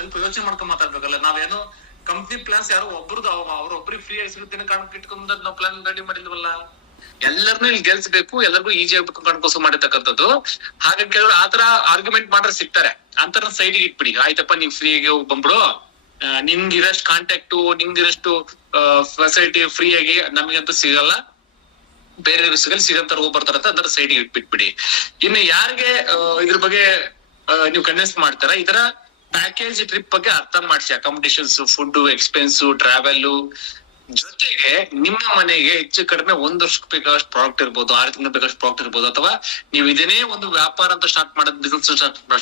ಸ್ವಲ್ಪ ಯೋಚನೆ ಮಾಡ್ಕೊಂಡ್ ಮಾತಾಡ್ಬೇಕಲ್ಲ. ನಾವೇನು ಕಂಪ್ನಿ ಪ್ಲಾನ್ಸ್ ಯಾರು ಒಬ್ರದ್ದು ಅವ್ರೊಬ್ರಿಗೆ ಫ್ರೀ ಆಗಿ ಸಿಗುತ್ತೆ ಕಾಣಕ್ ಇಟ್ಕೊಂಡ್ ನಾವು ಪ್ಲಾನ್ ರೆಡಿ ಮಾಡಿಲ್ವಲ್ಲ. ಎಲ್ಲರನ್ನೂ ಇಲ್ಲಿ ಗೆಲ್ಸ್ಬೇಕು, ಎಲ್ಲರಿಗೂ ಈಜಿ ಆಗ್ಬೇಕು ಕಣ್ಕೋಸ ಮಾಡಿರ್ತಕ್ಕಂಥದ್ದು. ಹಾಗೆ ಕೆಲವರು ಆತರ ಆರ್ಗ್ಯುಮೆಂಟ್ ಮಾಡ್ರೆ ಸಿಗ್ತಾರೆ, ಅಂತರ ಸೈಡ್ ಇಟ್ಬಿಡಿ. ಆಯ್ತಪ್ಪ ನೀವ್ ಫ್ರೀಗೆ ಬಂದ್ಬಿಡು, ನಿಮ್ಗಿರಷ್ಟು ಕಾಂಟ್ಯಾಕ್ಟ್ ನಿಮ್ಗಿರಷ್ಟು ಫೆಸಿಲಿಟಿ ಫ್ರೀ ಆಗಿ ನಮಗಂತೂ ಸಿಗಲ್ಲ, ಬೇರೆ ಸಿಗಂತಾರ ಹೋಗಿ ಬರ್ತಾರಂತ ಅದರ ಸೈಡ್ ಇಟ್ಬಿಟ್ಬಿಡಿ. ಇನ್ನು ಯಾರಿಗೆ ಇದ್ರ ಬಗ್ಗೆ ನೀವು ಕನ್ವಿನ್ಸ್ ಮಾಡ್ತಾರ, ಇದರ ಪ್ಯಾಕೇಜ್ ಟ್ರಿಪ್ ಬಗ್ಗೆ ಅರ್ಥ ಮಾಡಿಸಿ. ಅಕಾಮಿಡೇಷನ್ಸ್, ಫುಡ್, ಎಕ್ಸ್ಪೆನ್ಸ್, ಟ್ರಾವೆಲ್ ಜೊತೆಗೆ ನಿಮ್ಮ ಮನೆಗೆ ಹೆಚ್ಚು ಕಡಿಮೆ 1 ವರ್ಷಕ್ಕೆ ಬೇಕಾದಷ್ಟು ಪ್ರಾಡಕ್ಟ್ ಇರ್ಬೋದು, 6 ತಿಂಗಳು ಬೇಕಾದಷ್ಟು ಪ್ರಾಡಕ್ಟ್ ಇರ್ಬೋದು. ಅಥವಾ ನೀವು ಇದನ್ನೇ ಒಂದು ವ್ಯಾಪಾರ ಅಂತ ಸ್ಟಾರ್ಟ್ ಮಾಡೋದು, ಬಿಸ್ನೆಸ್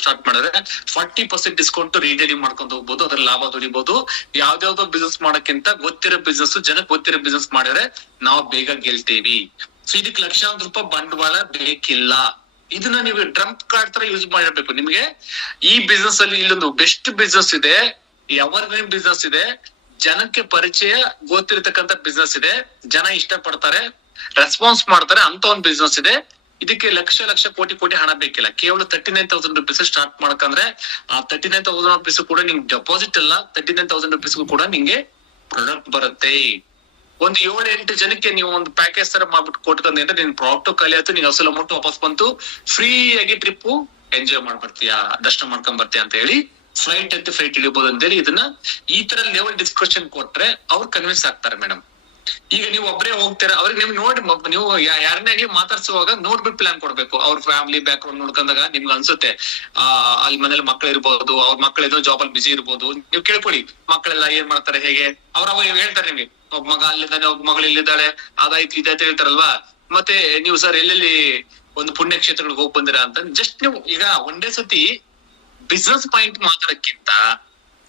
ಸ್ಟಾರ್ಟ್ ಮಾಡಿದ್ರೆ 40% ಡಿಸ್ಕೌಂಟ್ ರೀಟೇಲಿಂಗ್ ಮಾಡ್ಕೊಂಡು ಹೋಗ್ಬೋದು, ಅದ್ರ ಲಾಭ ದುಡಿಬಹುದು. ಯಾವ್ದಾವ್ದೋ ಬಿಸ್ನೆಸ್ ಮಾಡಕ್ಕಿಂತ ಗೊತ್ತಿರೋ ಬಿಸ್ನೆಸ್, ಜನಕ್ಕೆ ಗೊತ್ತಿರೋ ಬಿಸ್ನೆಸ್ ಮಾಡಿದ್ರೆ ನಾವು ಬೇಗ ಗೆಲ್ತೇವಿ. ಸೊ ಇದಕ್ಕೆ ಲಕ್ಷಾಂತರ ರೂಪಾಯಿ ಬಂಡವಾಳ ಬೇಕಿಲ್ಲ. ಇದನ್ನ ನೀವು ಟ್ರಂಪ್ ಕಾರ್ಡ್ ತರ ಯೂಸ್ ಮಾಡಿರ್ಬೇಕು. ನಿಮ್ಗೆ ಈ ಬಿಸ್ನೆಸ್ ಅಲ್ಲಿ ಇಲ್ಲೊಂದು ಬೆಸ್ಟ್ ಬಿಸ್ನೆಸ್ ಇದೆ, ಎವರ್ಗ್ರೀನ್ ಬಿಸ್ನೆಸ್ ಇದೆ, ಜನಕ್ಕೆ ಪರಿಚಯ ಗೊತ್ತಿರತಕ್ಕಂತ ಬಿಸ್ನೆಸ್ ಇದೆ, ಜನ ಇಷ್ಟ ಪಡ್ತಾರೆ, ರೆಸ್ಪಾನ್ಸ್ ಮಾಡ್ತಾರೆ ಅಂತ ಒಂದು ಬಿಸ್ನೆಸ್ ಇದೆ. ಇದಕ್ಕೆ ಲಕ್ಷ ಕೋಟಿ ಹಣ ಬೇಕಿಲ್ಲ. ಕೇವಲ 39,000 rupees ಸ್ಟಾರ್ಟ್ ಮಾಡಕಂದ್ರೆ ಆ 39,000 rupees ಕೂಡ ನಿಂಗೆ ಡೆಪಾಸಿಟ್ ಅಲ್ಲ, 39,000 rupees ಕೂಡ ನಿಂಗೆ ಪ್ರಾಡಕ್ಟ್ ಬರುತ್ತೆ. ಒಂದು 7-8 ಜನಕ್ಕೆ ನೀವು ಒಂದು ಪ್ಯಾಕೇಜ್ ತರ ಮಾಡ್ಬಿಟ್ಟು ಕೊಟ್ಕೊಂಡ್ರೆ ಅಂದ್ರೆ ನಿನ್ ಪ್ರಾಡಕ್ಟ್ ಖಾಲಿ ಆಯ್ತು, ನೀನ್ ಅಸಲ ಅಮೌಂಟ್ ವಾಪಸ್ ಬಂತು, ಫ್ರೀ ಆಗಿ ಟ್ರಿಪ್ ಎಂಜಾಯ್ ಮಾಡ್ಬರ್ತೀಯ, ದರ್ಶನ ಮಾಡ್ಕೊಂಡ್ ಬರ್ತೀಯ ಅಂತ ಹೇಳಿ ಫ್ಲೈಟ್ ಇಳಿಬಹುದು ಅಂತೇಳಿ ಇದನ್ನ ಈ ತರ ಲೆವೆಲ್ ಡಿಸ್ಕಷನ್ ಕೊಟ್ರೆ ಅವ್ರು ಕನ್ವಿನ್ಸ್ ಆಗ್ತಾರೆ ಮೇಡಮ್. ಈಗ ನೀವು ಒಬ್ಬರೇ ಹೋಗ್ತೀರಾ, ಅವ್ರಿಗೆ ನೀವು ನೋಡಿ, ನೀವು ಯಾರನ್ನೇ ಮಾತಾಡ್ಸುವಾಗ ನೋಡ್ಬಿಟ್ಟು ಪ್ಲಾನ್ ಕೊಡ್ಬೇಕು. ಅವ್ರ ಫ್ಯಾಮಿಲಿ ಬ್ಯಾಕ್ ಗ್ರೌಂಡ್ ನೋಡ್ಕೊಂಡಾಗ ನಿಮ್ಗೆ ಅನ್ಸುತ್ತೆ ಅಲ್ಲಿ ಮನೇಲಿ ಮಕ್ಳು ಇರ್ಬೋದು, ಅವ್ರ ಮಕ್ಳು ಏನೋ ಜಾಬ್ ಅಲ್ಲಿ ಬಿಸಿ ಇರ್ಬೋದು, ನೀವು ಕೇಳ್ಕೊಡಿ ಮಕ್ಕಳೆಲ್ಲ ಏನ್ ಮಾಡ್ತಾರೆ ಹೇಗೆ. ಅವಾಗ ಹೇಳ್ತಾರೆ ನಿಮ್ಗೆ, ಒಬ್ಬ ಮಗ ಅಲ್ಲಿದ್ದಾನೆ, ಒಬ್ಬ ಮಗಳು ಇಲ್ಲಿದ್ದಾಳೆ, ಅದಾಯ್ತು ಇದಾಯ್ತು ಹೇಳ್ತಾರಲ್ವಾ. ಮತ್ತೆ ನೀವು ಸರ್ ಎಲ್ಲೆಲ್ಲಿ ಒಂದು ಪುಣ್ಯ ಕ್ಷೇತ್ರಗಳಿಗೆ ಹೋಗಿ ಬಂದಿರಾ ಅಂತ ಜಸ್ಟ್ ನೀವು ಈಗ ಒಂದೇ ಸತಿ ಬಿಸ್ನೆಸ್ ಪಾಯಿಂಟ್ ಮಾತಾಡಕ್ಕಿಂತ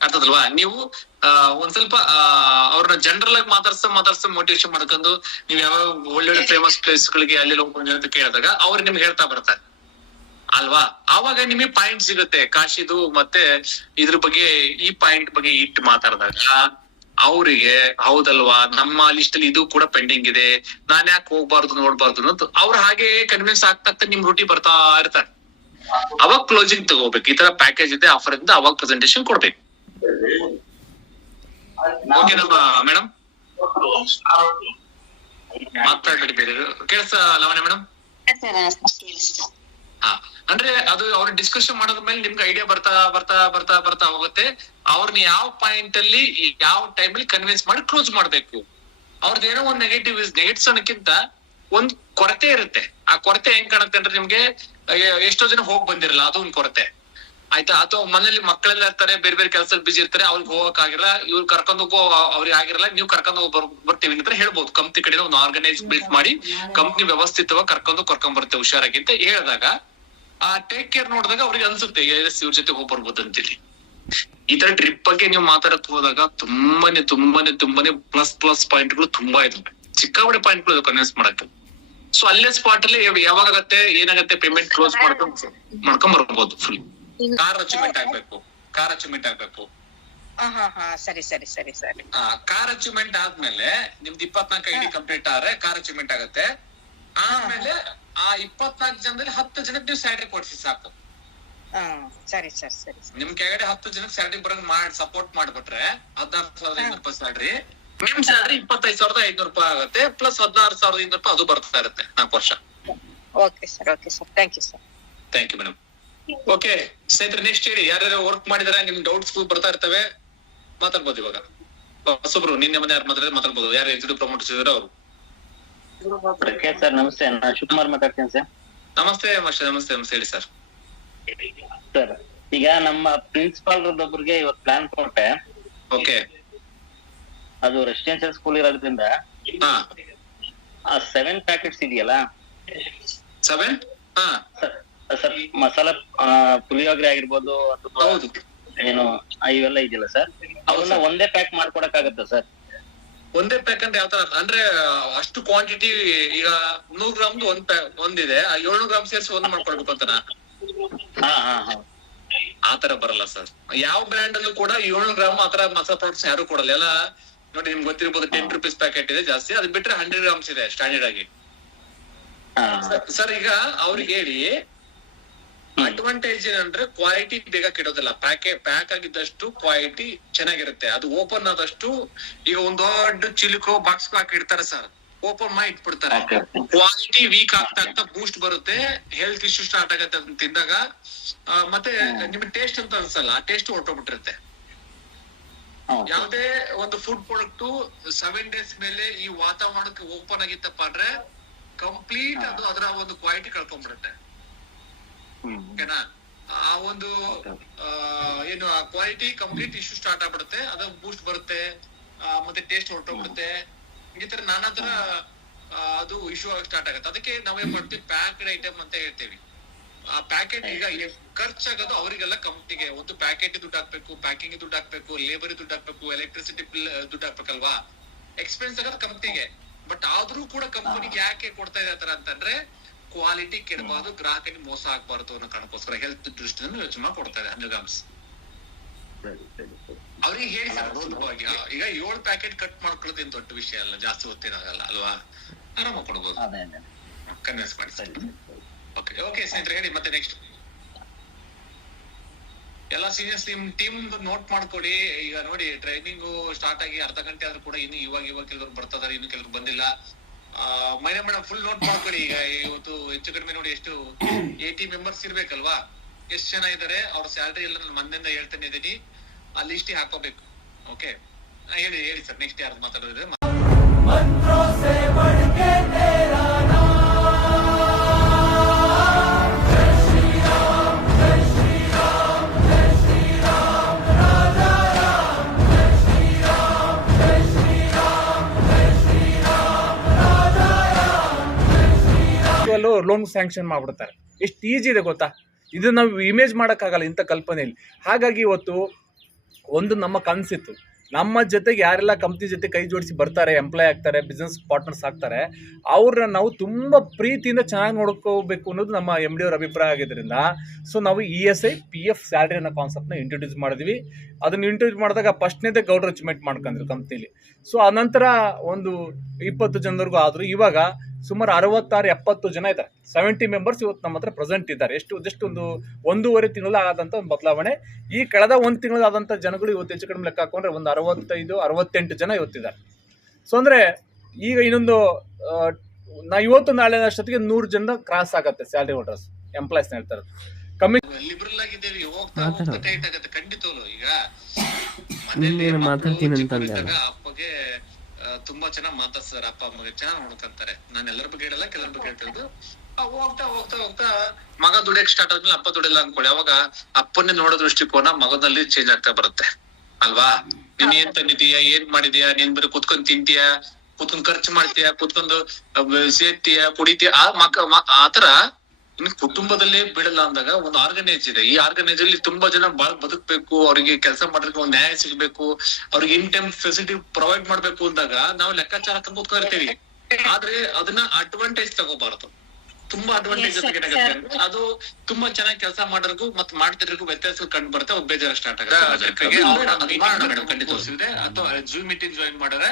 ಅರ್ಥದಲ್ವಾ, ನೀವು ಒಂದ್ ಸ್ವಲ್ಪ ಅವ್ರನ್ನ ಜನರಲ್ ಆಗಿ ಮಾತಾಡ್ಸ ಮೋಟಿವೇಶನ್ ಮಾಡ್ಕೊಂಡು ನೀವ್ ಯಾವ ಒಳ್ಳೊಳ್ಳೆ ಫೇಮಸ್ ಪ್ಲೇಸ್ ಗಳಿಗೆ ಅಲ್ಲಿ ಹೋಗ್ಕೊಂಡು ಅಂತ ಕೇಳಿದಾಗ ಅವ್ರು ನಿಮ್ಗೆ ಹೇಳ್ತಾ ಬರ್ತಾರೆ ಅಲ್ವಾ. ಆವಾಗ ನಿಮಗೆ ಪಾಯಿಂಟ್ ಸಿಗುತ್ತೆ ಕಾಶಿದು ಮತ್ತೆ ಇದ್ರ ಬಗ್ಗೆ, ಈ ಪಾಯಿಂಟ್ ಬಗ್ಗೆ ಇಟ್ಟು ಮಾತಾಡಿದಾಗ ಅವ್ರಿಗೆ ಹೌದಲ್ವಾ ನಮ್ಮ ಲಿಸ್ಟ್ ಅಲ್ಲಿ ಇದು ಕೂಡ ಪೆಂಡಿಂಗ್ ಇದೆ, ನಾನ್ ಯಾಕೆ ಹೋಗ್ಬಾರ್ದು ನೋಡ್ಬಾರ್ದು ಅಂತ ಅವ್ರು ಹಾಗೆ ಕನ್ವಿನ್ಸ್ ಆಗ್ತಾ ನಿಮ್ ರೂಟಿ ಬರ್ತಾ ಇರ್ತಾರೆ. ಅವಾಗ ಕ್ಲೋಸಿಂಗ್ ತಗೋಬೇಕು. ಈ ತರ ಪ್ಯಾಕೇಜ್ ಇದೆ, ಆಫರ್ ಇಂದ ಅವಾಗ ಪ್ರೆಸೆಂಟೇಶನ್ ಕೊಡ್ಬೇಕು. ಓಕೆನಮ್ಮ ಮೇಡಮ್, ಮಾತಾಡ್ಬೇಡಿ ಬೇರೆ. ಕೇಳಿಸ ಲವಣ್ಯ ಮೇಡಮ್? ಹಾ, ಅಂದ್ರೆ ಅದು ಅವ್ರ ಡಿಸ್ಕಷನ್ ಮಾಡೋದ್ಮೇಲೆ ನಿಮ್ಗೆ ಐಡಿಯಾ ಬರ್ತಾ ಹೋಗುತ್ತೆ. ಅವ್ರನ್ನ ಯಾವ ಪಾಯಿಂಟ್ ಅಲ್ಲಿ ಯಾವ ಟೈಮ್ ಅಲ್ಲಿ ಕನ್ವಿನ್ಸ್ ಮಾಡಿ ಕ್ಲೋಸ್ ಮಾಡ್ಬೇಕು. ಅವ್ರದ್ದು ಏನೋ ಒಂದ್ ನೆಗೆಟಿವ್ಸ್ ಅನ್ನಕ್ಕಿಂತ ಒಂದ್ ಕೊರತೆ ಇರುತ್ತೆ. ಆ ಕೊರತೆ ಹೆಂಗ್ ಕಾಣುತ್ತೆ ಅಂದ್ರೆ ನಿಮ್ಗೆ ಎಷ್ಟೋ ಜನ ಹೋಗ್ ಬಂದಿರಲ್ಲ, ಅದು ಒಂದ್ ಕೊರತೆ ಆಯ್ತಾ. ಅಥವಾ ಮನೇಲಿ ಮಕ್ಕಳೆಲ್ಲ ಇರ್ತಾರೆ, ಬೇರೆ ಬೇರೆ ಕೆಲಸದಲ್ಲಿ ಬಿಸಿ ಇರ್ತಾರೆ, ಅವ್ರಿಗೆ ಹೋಗಕ್ ಆಗಿಲ್ಲ, ಇವ್ರು ಕರ್ಕೊಂಡು ಹೋಗೋ ಅವ್ರಿಗೆ ಆಗಿರಲ್ಲ, ನೀವು ಕರ್ಕೊಂಡು ಹೋಗಿ ಬರ್ತೀವಿ ಅಂತ ಹೇಳ್ಬೋದು. ಕಂಪ್ನಿ ಕಡೆ ಒಂದು ಆರ್ಗನೈಸ್ ಬಿಲ್ಡ್ ಮಾಡಿ ಕಂಪ್ನಿ ವ್ಯವಸ್ಥಿತವಾಗಿ ಕರ್ಕೊಂಡ್ ಬರ್ತೇವೆ ಹುಷಾರಾಗಿ ಅಂತ ಹೇಳಿದಾಗ ಆ ಟೇಕ್ ಕೇರ್ ನೋಡಿದಾಗ ಅವ್ರಿಗೆ ಅನ್ಸುತ್ತೆ ಇವ್ರ ಜೊತೆ ಹೋಗಿ ಬರ್ಬೋದು ಅಂತೇಳಿ. ಈ ತರ ಟ್ರಿಪ್ ಬಗ್ಗೆ ನೀವು ಮಾತಾಡಕ್ ಹೋದಾಗ ತುಂಬಾನೇ ಪ್ಲಸ್ ಪಾಯಿಂಟ್ಗಳು ತುಂಬಾ ಇದಾವೆ, ಸಿಕ್ಕಾಪಟ್ಟೆ ಪಾಯಿಂಟ್ಗಳು ಕನ್ವಿನ್ಸ್ ಮಾಡಕ್ಕೆ. ಸೊ ಅಲ್ಲೇ ಸ್ಪಾಟ್ ಅಲ್ಲಿ ಯಾವಾಗತ್ತೆ ಏನಾಗತ್ತೆ ಪೇಮೆಂಟ್ ಕ್ಲೋಸ್ ಮಾಡ್ಕೊಂಡ್ ಬರ್ಬೋದು. ಫುಲ್ ಕಾರ್ ಅಚೀವ್ಮೆಂಟ್ ಆಗ್ಬೇಕು. ಸರಿ. ಕಾರ್ ಅಚೀವ್ಮೆಂಟ್ ಆದ್ಮೇಲೆ ನಿಮ್ದು 24 ID ಕಂಪ್ಲೀಟ್ ಆದ್ರೆ ಕಾರ್ ಅಚೀವ್ಮೆಂಟ್ ಆಗತ್ತೆ. ಆಮೇಲೆ ಆ 24 ಜನದಲ್ಲಿ 10 ಜನಕ್ಕೆ ನೀವು ಸ್ಯಾಲರಿ ಕೊಡ್ಸಿ ಸಾಕು. ಸರಿ. ನಿಮ್ ಕೆಳಗಡೆ 10 ಜನಕ್ಕೆ ಸ್ಯಾಲರಿ ಬರಂಗ್ ಸಪೋರ್ಟ್ ಮಾಡ್ಬಿಟ್ರೆ 16,500 ರೂಪಾಯಿ ಸ್ಯಾಲರಿ, ನಿಮ್ ಸ್ಯಾಲರಿ 25,500 ರೂಪಾಯಿ ಆಗುತ್ತೆ. ಪ್ಲಸ್ 16,500 ರೂಪಾಯಿ ಅದು ಬರ್ತಾ ಇರುತ್ತೆ 4 ವರ್ಷ. Okay sir. Thank you madam. Okay ಸ್ನೇಹಿತರೆ, ನೆಕ್ಸ್ಟ್ ಹೇಳಿ ಯಾರ್ಯಾರು ವರ್ಕ್ ಮಾಡಿದಾರೆ, ನಿಮ್ ಡೌಟ್ಸ್ ಬರ್ತಾ ಇರ್ತವೆ, ಮಾತಾಡ್ಬೋದು. ಇವಾಗ ಹೊಸಬ್ರು ನಿನ್ನೆ ಮನೆ ಯಾರು ಮಾತಾಡ್ಬೋದು, ಯಾರು ಎಕ್ಸಿಕ್ಯೂಟಿವ್ ಪ್ರಮೋಟರ್ಸ್ ಇದಾರೆ ಅವರು. ಸರ್ ನಮಸ್ತೆ, ನಾನು ಶಿವಕುಮಾರ್ ಮಾತಾಡ್ತೀನಿ ಸರ್. ನಮಸ್ತೆ ಹೇಳಿ ಸರ್. ಸರ್ ಈಗ ನಮ್ಮ ಪ್ರಿನ್ಸಿಪಾಲ್ ಒಬ್ಬರಿಗೆ ಇವತ್ತು ಪ್ಲಾನ್ ಕೊಟ್ಟೆ. ಓಕೆ, ಅದು ರೆಸಿಡೆನ್ಶಿಯಲ್ ಸ್ಕೂಲ್ ಇರೋದ್ರಿಂದ ಆ 7 ಪ್ಯಾಕೆಟ್ಸ್ ಇದೆಯಲ್ಲ 7 ಸರ್, ಮಸಾಲಾ ಪುಳಿಯೋಗರೆ ಆಗಿರ್ಬೋದು ಅಥವಾ ಏನು ಇವೆಲ್ಲ ಇದೆಯಲ್ಲ ಸರ್, ಅವನ್ನ ಒಂದೇ ಪ್ಯಾಕ್ ಮಾಡ್ಕೊಡಕ್ ಆಗತ್ತ ಸರ್? ಒಂದೇ ಪ್ಯಾಕ್ ಅಂದ್ರೆ ಯಾವ ತರ ಅಂದ್ರೆ ಅಷ್ಟು ಕ್ವಾಂಟಿಟಿ ಈಗ 100 ಗ್ರಾಮ್ದು ಒಂದಿದೆ, 700 ಗ್ರಾಮ್ ಸೇರಿಸಿ ಒಂದ್ ಮಾಡ್ಕೊಡ್ಬೇಕು ಅಂತನಾ? ಆತರ ಬರಲ್ಲ ಸರ್. ಯಾವ ಬ್ರ್ಯಾಂಡ್ ಅಲ್ಲೂ ಕೂಡ 700 ಗ್ರಾಮ್ ಆತರ ಮಸಾಲಾ ಪ್ರಾಡಕ್ಟ್ಸ್ ಯಾರು ಕೊಡಲ್ಲ. ಎಲ್ಲ ನೋಡಿ ನಿಮ್ಗೆ ಗೊತ್ತಿರ್ಬೋದು 10 rupees ಪ್ಯಾಕೆಟ್ ಇದೆ ಜಾಸ್ತಿ, ಅದ್ ಬಿಟ್ರೆ 100 ಗ್ರಾಮ್ಸ್ ಇದೆ ಸ್ಟ್ಯಾಂಡರ್ಡ್ ಆಗಿ. ಸರ್ ಈಗ ಅವ್ರಿಗೆ ಹೇಳಿ ಅಡ್ವಾಂಟೇಜ್ ಏನಂದ್ರೆ ಕ್ವಾಲಿಟಿ ಬೇಗ ಕೆಡೋದಿಲ್ಲ. ಪ್ಯಾಕ್ ಆಗಿದ್ದಷ್ಟು ಕ್ವಾಲಿಟಿ ಚೆನ್ನಾಗಿರುತ್ತೆ. ಅದು ಓಪನ್ ಆದಷ್ಟು, ಈಗ ಒಂದ್ ದೊಡ್ಡ ಚಿಲುಕೋ ಬಾಕ್ಸ್ ಹಾಕಿಡ್ತಾರೆ ಸರ್, ಓಪನ್ ಮಾಡಿ ಇಟ್ಬಿಡ್ತಾರೆ. ಕ್ವಾಲಿಟಿ ವೀಕ್ ಆಗ್ತಾ ಬೂಸ್ಟ್ ಬರುತ್ತೆ, ಹೆಲ್ತ್ ಇಶ್ಯೂ ಸ್ಟಾರ್ಟ್ ಆಗತ್ತೆ ಅದನ್ನ ತಿಂದಾಗ. ಮತ್ತೆ ನಿಮ್ಗೆ ಟೇಸ್ಟ್ ಅಂತ ಅನ್ಸಲ್ಲ, ಆ ಟೇಸ್ಟ್ ಹೊರಟೋಗ್ಬಿಟ್ಟಿರುತ್ತೆ. ಯಾವ್ದೇ ಒಂದು ಫುಡ್ ಪ್ರಾಡಕ್ಟ್ 7 days ಮೇಲೆ ಈ ವಾತಾವರಣಕ್ಕೆ ಓಪನ್ ಆಗಿತ್ತಪ್ಪ ಅಂದ್ರೆ ಕಂಪ್ಲೀಟ್ ಅದು ಅದರ ಒಂದು ಕ್ವಾಲಿಟಿ ಕಳ್ಕೊಂಡ್ಬಿಡುತ್ತೆ. ಓಕೆನಾ? ಆ ಒಂದು ಏನು ಆ ಕ್ವಾಲಿಟಿ ಕಂಪ್ಲೀಟ್ ಇಶ್ಯೂ ಸ್ಟಾರ್ಟ್ ಆಗ್ಬಿಡುತ್ತೆ, ಅದು ಬೂಸ್ಟ್ ಬರುತ್ತೆ, ಮತ್ತೆ ಟೇಸ್ಟ್ ಹೊರಟೋಗ್ಬಿಡುತ್ತೆ. ಈ ತರ ನಾನಾ ತರ ಅದು ಇಶ್ಯೂ ಆಗಿ ಸ್ಟಾರ್ಟ್ ಆಗುತ್ತೆ. ಅದಕ್ಕೆ ನಾವೇನ್ ಮಾಡ್ತೀವಿ, ಪ್ಯಾಕ್ಡ್ ಐಟಮ್ ಅಂತ ಹೇಳ್ತೇವಿ. ಆ ಪ್ಯಾಕೆಟ್ ಈಗ ಖರ್ಚಾಗೋದು ಅವರಿಗೆಲ್ಲ ಕಂಪ್ನಿಗೆ. ಒಂದು ಪ್ಯಾಕೆಟ್ ದುಡ್ಡು ಹಾಕ್ಬೇಕು, ಪ್ಯಾಕಿಂಗ್ ದುಡ್ಡು ಹಾಕ್ಬೇಕು, ಲೇಬರ್ ದುಡ್ಡು ಹಾಕ್ಬೇಕು, ಎಲೆಕ್ಟ್ರಿಸಿಟಿ ಬಿಲ್ ದುಡ್ಡು ಹಾಕ್ಬೇಕಲ್ವಾ, ಎಕ್ಸ್ಪೆನ್ಸ್ ಆಗೋದು ಕಂಪ್ನಿಗೆ. ಬಟ್ ಆದ್ರೂ ಕೂಡ ಕಂಪನಿಗೆ ಯಾಕೆ ಕೊಡ್ತಾ ಇದೆ ಆತರ ಅಂತಂದ್ರೆ ಕ್ವಾಲಿಟಿ ಕೆಡಬಾರ್ದು, ಗ್ರಾಹಕನಿಗೆ ಮೋಸ ಆಗ್ಬಾರ್ದು ಅನ್ನೋ ಕಾರಣಕ್ಕೋಸ್ಕರ ಹೆಲ್ತ್ ದೃಷ್ಟಿಯಿಂದ ಯೋಚನೆ ಕೊಡ್ತಾ ಇದೆ ಅನ್ಗಾಮ್ಸ್. ಅವ್ರಿಗೆ ಹೇಳಿ ಸುಲಭವಾಗಿ, ಈಗ 7 ಪ್ಯಾಕೆಟ್ ಕಟ್ ಮಾಡ್ಕೊಳ್ಳೋದೇನ್ ದೊಡ್ಡ ವಿಷಯ ಅಲ್ಲ, ಜಾಸ್ತಿ ಹೊತ್ತೇನಾಗಲ್ಲ ಅಲ್ವಾ, ಆರಾಮಾಗಿ ಕೊಡ್ಬೋದು, ಕನ್ವಿನ್ಸ್ ಮಾಡಿ. ಓಕೆ ಸ್ನೇಹಿತರೆ, ಹೇಳಿ ಮತ್ತೆ ನೆಕ್ಸ್ಟ್. ಎಲ್ಲ ಸೀನಿಯರ್ಸ್ ನಿಮ್ ಟೀಮ್ ನೋಟ್ ಮಾಡ್ಕೊಡಿ. ಈಗ ನೋಡಿ, ಟ್ರೈನಿಂಗ್ ಸ್ಟಾರ್ಟ್ ಆಗಿ ಅರ್ಧ ಗಂಟೆ ಆದ್ರೂ ಕೂಡ ಇನ್ನು ಇವಾಗ ಕೆಲವರು ಬರ್ತಾ ಇದಾರೆ, ಇನ್ನು ಕೆಲವರು ಬಂದಿಲ್ಲ. ಮೇಡಮ್ ಫುಲ್ ನೋಟ್ ಮಾಡ್ಕೊಡಿ. ಈಗ ಇವತ್ತು ಹೆಚ್ಚು ಕಡಿಮೆ ನೋಡಿ ಎಷ್ಟು 80 ಮೆಂಬರ್ಸ್ ಇರ್ಬೇಕಲ್ವಾ, ಎಷ್ಟು ಜನ ಇದಾರೆ, ಅವ್ರ ಸ್ಯಾಲರಿ ಎಲ್ಲ ನಾನು ಮಂದಿಂದ ಹೇಳ್ತಾನೆ ಇದೀನಿ, ಆ ಲಿಸ್ಟ್ ಹಾಕೋಬೇಕು. ಓಕೆ, ಹೇಳಿ ಸರ್, ನೆಕ್ಸ್ಟ್ ಯಾರು ಮಾತಾಡೋದಿದ್ರೆ. ಲೋನ್ ಸ್ಯಾಂಕ್ಷನ್ ಮಾಡ್ಬಿಡ್ತಾರೆ. ಎಷ್ಟು ಈಜಿ ಇದೆ ಗೊತ್ತಾ, ಇದು ನಾವು ಇಮೇಜ್ ಮಾಡೋಕ್ಕಾಗಲ್ಲ ಇಂಥ ಕಲ್ಪನೆಯಲ್ಲಿ. ಹಾಗಾಗಿ ಇವತ್ತು ಒಂದು ನಮ್ಮ ಕನಸಿತ್ತು, ನಮ್ಮ ಜೊತೆಗೆ ಯಾರೆಲ್ಲ ಕಂಪ್ನಿ ಜೊತೆ ಕೈ ಜೋಡಿಸಿ ಬರ್ತಾರೆ, ಎಂಪ್ಲಾಯ್ ಆಗ್ತಾರೆ, ಬಿಸ್ನೆಸ್ ಪಾರ್ಟ್ನರ್ಸ್ ಆಗ್ತಾರೆ, ಅವ್ರನ್ನ ನಾವು ತುಂಬ ಪ್ರೀತಿಯಿಂದ ಚೆನ್ನಾಗಿ ನೋಡ್ಕೋಬೇಕು ಅನ್ನೋದು ನಮ್ಮ MD ಅವ್ರ ಅಭಿಪ್ರಾಯ ಆಗಿದ್ದರಿಂದ ಸೊ ನಾವು ESI PF ಸ್ಯಾಲ್ರಿ ಅನ್ನೋ ಕಾನ್ಸೆಪ್ಟ್ನ ಇಂಟ್ರೊಡ್ಯೂಸ್ ಮಾಡಿದ್ವಿ. ಅದನ್ನು ಇಂಟ್ರೊಡ್ಯೂಸ್ ಮಾಡಿದಾಗ ಫಸ್ಟ್ನೇದೇ ಗೌಡ್ರು ಅಚೀವ್ಮೆಂಟ್ ಮಾಡ್ಕೊಂಡ್ರು ಕಂಪ್ನಿಲಿ. ಸೊ ಆನಂತರ ಒಂದು 20 ಜನವರೆಗೂ ಆದರು. ಇವಾಗ ಸುಮಾರು 66-70 ಜನ ಇದ್ದಾರೆ. 70 ಮೆಂಬರ್ಸ್ ಇವತ್ತು ನಮ್ಮ ಹತ್ರ ಪ್ರೆಸೆಂಟ್ ಇದ್ದಾರೆ. ಜಸ್ಟ್ ಒಂದು 1.5 ತಿಂಗಳಲ್ಲಿ ಆದಂಥ ಒಂದು ಬದಲಾವಣೆ. ಈ ಕಳೆದ 1 ತಿಂಗಳಾದಂಥ ಜನಗಳು ಇವತ್ತು ಹೆಚ್ಚು ಕಡಿಮೆ ಲೆಕ್ಕ ಹಾಕೊಂಡ್ರೆ ಒಂದು 65-68 ಜನ ಇವತ್ತಿದ್ದಾರೆ. ಸೊ ಅಂದರೆ ಈಗ ಇನ್ನೊಂದು ಇವತ್ತು ನಾಳೆ ಅಷ್ಟೊತ್ತಿಗೆ 100 ಜನ ಕ್ರಾಸ್ ಆಗುತ್ತೆ ಸ್ಯಾಲರಿ ಹೋಲ್ಡರ್ಸ್, ಎಂಪ್ಲಾಯ್ಸ್ನ ಹೇಳ್ತಾರೆ. ಕಮ್ಮಿ ಲಿಬರಲ್ ಆಗಿದ್ದೇವೆ, ಹೋಗ್ತಾ ಟೈಟ್ ಆಗುತ್ತೆ ಖಂಡಿತವಲ್ಲ. ಈಗ ಅಪ್ಪಗೆ ತುಂಬಾ ಚೆನ್ನಾಗಿ ಮಾತಾಡ್ತಾರೆ, ಅಪ್ಪ ಅಮ್ಮಗೆ ಚೆನ್ನಾಗಿ ನೋಡ್ಕೊಂತಾರೆ. ನಾನು ಎಲ್ಲರ ಬಗ್ಗೆ ಹೇಳಲ್ಲ, ಕೆಲವ್ರ ಬಗ್ಗೆ ಹೇಳ್ತಿರೋದು. ಹೋಗ್ತಾ ಮಗ ದುಡಿಯಕ್ ಸ್ಟಾರ್ಟ್ ಆದ್ಮೇಲೆ ಅಪ್ಪ ದುಡಿಯಲ್ಲ ಅನ್ಕೊಳ್ಳಿ, ಅವಾಗ ಅಪ್ಪನ್ನೇ ನೋಡೋ ದೃಷ್ಟಿಕೋನ ಮಗನಲ್ಲಿ ಚೇಂಜ್ ಆಗ್ತಾ ಬರುತ್ತೆ ಅಲ್ವಾ. ನೀನ್ ಏನ್ ತಂದಿದೀಯಾ, ಏನ್ ಮಾಡಿದೀಯಾ, ನೀನ್ ಬರೀ ಕುತ್ಕೊಂಡ್ ತಿಂತೀಯಾ, ಕುತ್ಕೊಂಡ್ ಖರ್ಚು ಮಾಡ್ತೀಯಾ, ಕುತ್ಕೊಂಡು ಸೇರ್ತೀಯಾ, ಕುಡಿತೀಯ, ಆತರ ಇನ್ನು ಕುಟುಂಬದಲ್ಲೇ ಬಿಡಲ್ಲ ಅಂದಾಗ ಒಂದು ಆರ್ಗನೈಸ್ ಇದೆ. ಈ ಆರ್ಗನೈಸ್ ಅಲ್ಲಿ ತುಂಬಾ ಜನ ಬಾಳ್ ಬದುಕ್ಬೇಕು, ಅವ್ರಿಗೆ ಕೆಲಸ ಮಾಡೋದಕ್ಕೆ ಒಂದು ನ್ಯಾಯ ಸಿಗ್ಬೇಕು, ಅವ್ರಿಗೆ ಇನ್ ಟೈಮ್ ಫೆಸಿಲಿಟಿ ಪ್ರೊವೈಡ್ ಮಾಡ್ಬೇಕು ಅಂದಾಗ ನಾವು ಲೆಕ್ಕಾಚಾರ ಕೂತ್ಕೊಂಡಿರ್ತೀವಿ. ಆದ್ರೆ ಅದನ್ನ ಅಡ್ವಾಂಟೇಜ್ ತಗೋಬಾರದು. ತುಂಬಾ ಅಡ್ವಾಂಟೇಜ್ ಅದು ತುಂಬಾ ಚೆನ್ನಾಗಿ ಕೆಲಸ ಮಾಡೋರ್ಗು ಮತ್ತೆ ಮಾಡ್ತಿರ್ಗೂ ವ್ಯತ್ಯಾಸ ಕಂಡು ಬರುತ್ತೆ, ಅವ್ರು ಬೇಜಾರ ಸ್ಟಾರ್ಟ್ ಆಗುತ್ತೆ. ಅಥವಾ ಜೂಮ್ ಮೀಟಿಂಗ್ ಜಾಯಿನ್ ಮಾಡಿದ್ರೆ